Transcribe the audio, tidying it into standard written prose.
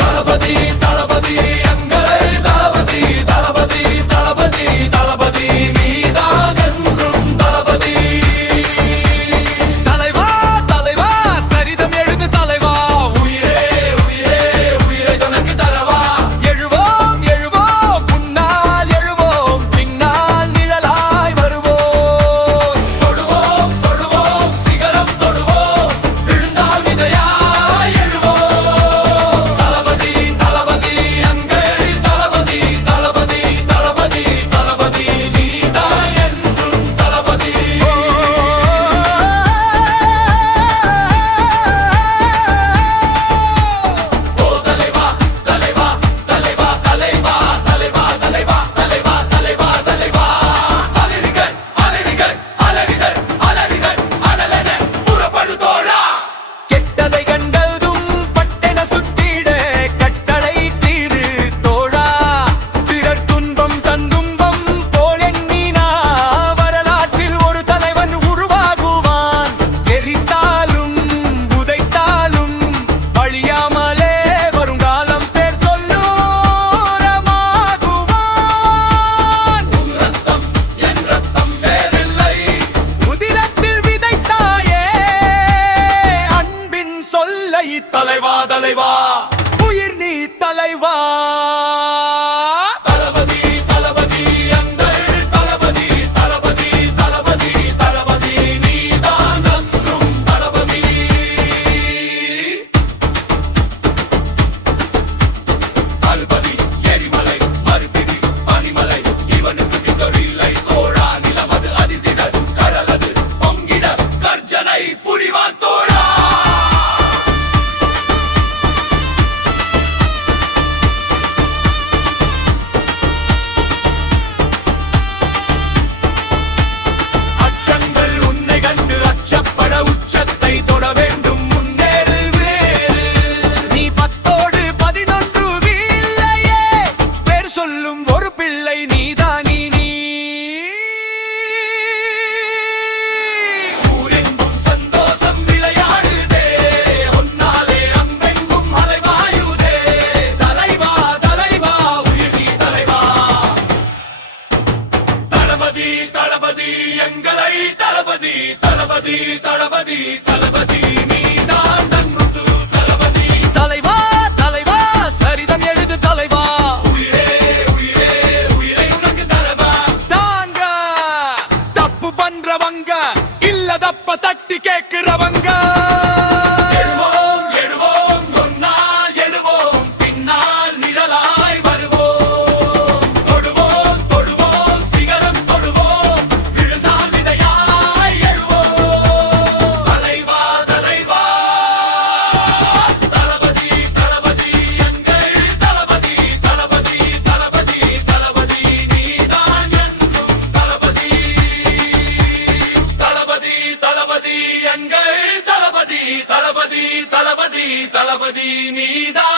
தளபதி தளபதி தளபதி எங்களை தளபதி தளபதி தளபதி தளபதி நீதான் என்றும் தளபதி தலைவா தலைவா சரிதம் எழுது தலைவா உயிரே உயிரே உயிரை தனக்கு தரவா எழுவோம் எழுவோம் முன்னால் எழுவோம் பின்னால் நிழலாய் வருவோம் தொடுவோம் தொடுவோம் சிகரம் தொடுவோம் விழுந்தால் விதையாய் எழுவோம் தளபதி தளபதி எங்கள் தளபதி தளபதி தளபதி தளபதி நீதான் என்றும் தளபதி ஓ தலைவா தலைவா தலைவா தலைவா தலைவா தலைவா தலைவா தலைவா தலைவா அலறிகள் அலறிகள் அலறிதல் அலறிதல் அனலென புறப்படு தோழா கெட்டதை கண்டதும் பட்டென சுட்டிட கட்டளை தீரு தோழா பிறர் துன்பம் தந்துன்பம் போல் எண்ணினா வரலாற்றில் ஒரு தலைவன் உருவாகுவான் எரித்தாலும் புதைத்தாலும் அழியாமலே வருங்காலம் பேர் சொல்லூரமாகுவான் ரத்தம் என் ரத்தம் வேறில்லை உதிரத்தில் விதைத்தாயே அன்பின் சொல்லை தலைவா தலைவா உயிர் நீ தலைவா தளபதி தளபதி எங்கள் தளபதி தளபதி தளபதி தளபதி நீதான் என்றும் தளபதி தளபதி எரிமலை மறுபிடி பனிமலை இவனுக்கு நிகரில்லை தோழா நிலமது அதிதிட கடலது பொங்கிட கர்ஜனை புரிவான் தோழா அச்சங்கள் உன்னை கண்டு அச்சப்பட உச்சத்தை தொட வேண்டும் முன்னேறு வேறு நீ 10ஓடு 11 இல்லையே பேர் சொல்லும் ஒரு பிள்ளை நீதானி நீ ஊரெங்கும் சந்தோஷம் விளையாடுதே ஒன்னாலே அங்கெங்கும் அலைவாயுதே தலைவா தலைவா உயிர் நீ தலைவா தளபதி தளபதி எங்களை தளபதி தளபதி தளபதி தளபதி நீதான் நன்றுது தளபதி தலைவா தலைவா சரிதம் எழுது தலைவா உயிரே உயிரே உயிரை உனக்கு தரவா தாங்க தப்பு பண்றவங்க இல்ல தப்ப தட்டி கேக்குறவங்க எழுவோம் எழுவோம் ஒன்னால் எழுவோம் பின்னால் நிழலாய் வருவோம் தொடுவோம் தொடுவோம் சிகரம் தொடுவோம் விழுந்தால் விதையாய் எழுவோம் தலைவா தலைவா தளபதி தளபதி எங்கள் தளபதி தளபதி தளபதி தளபதி நீதான் என்றும் தளபதி தளபதி தளபதி எங்கள் தளபதி தளபதி தளபதி தளபதி நீதான்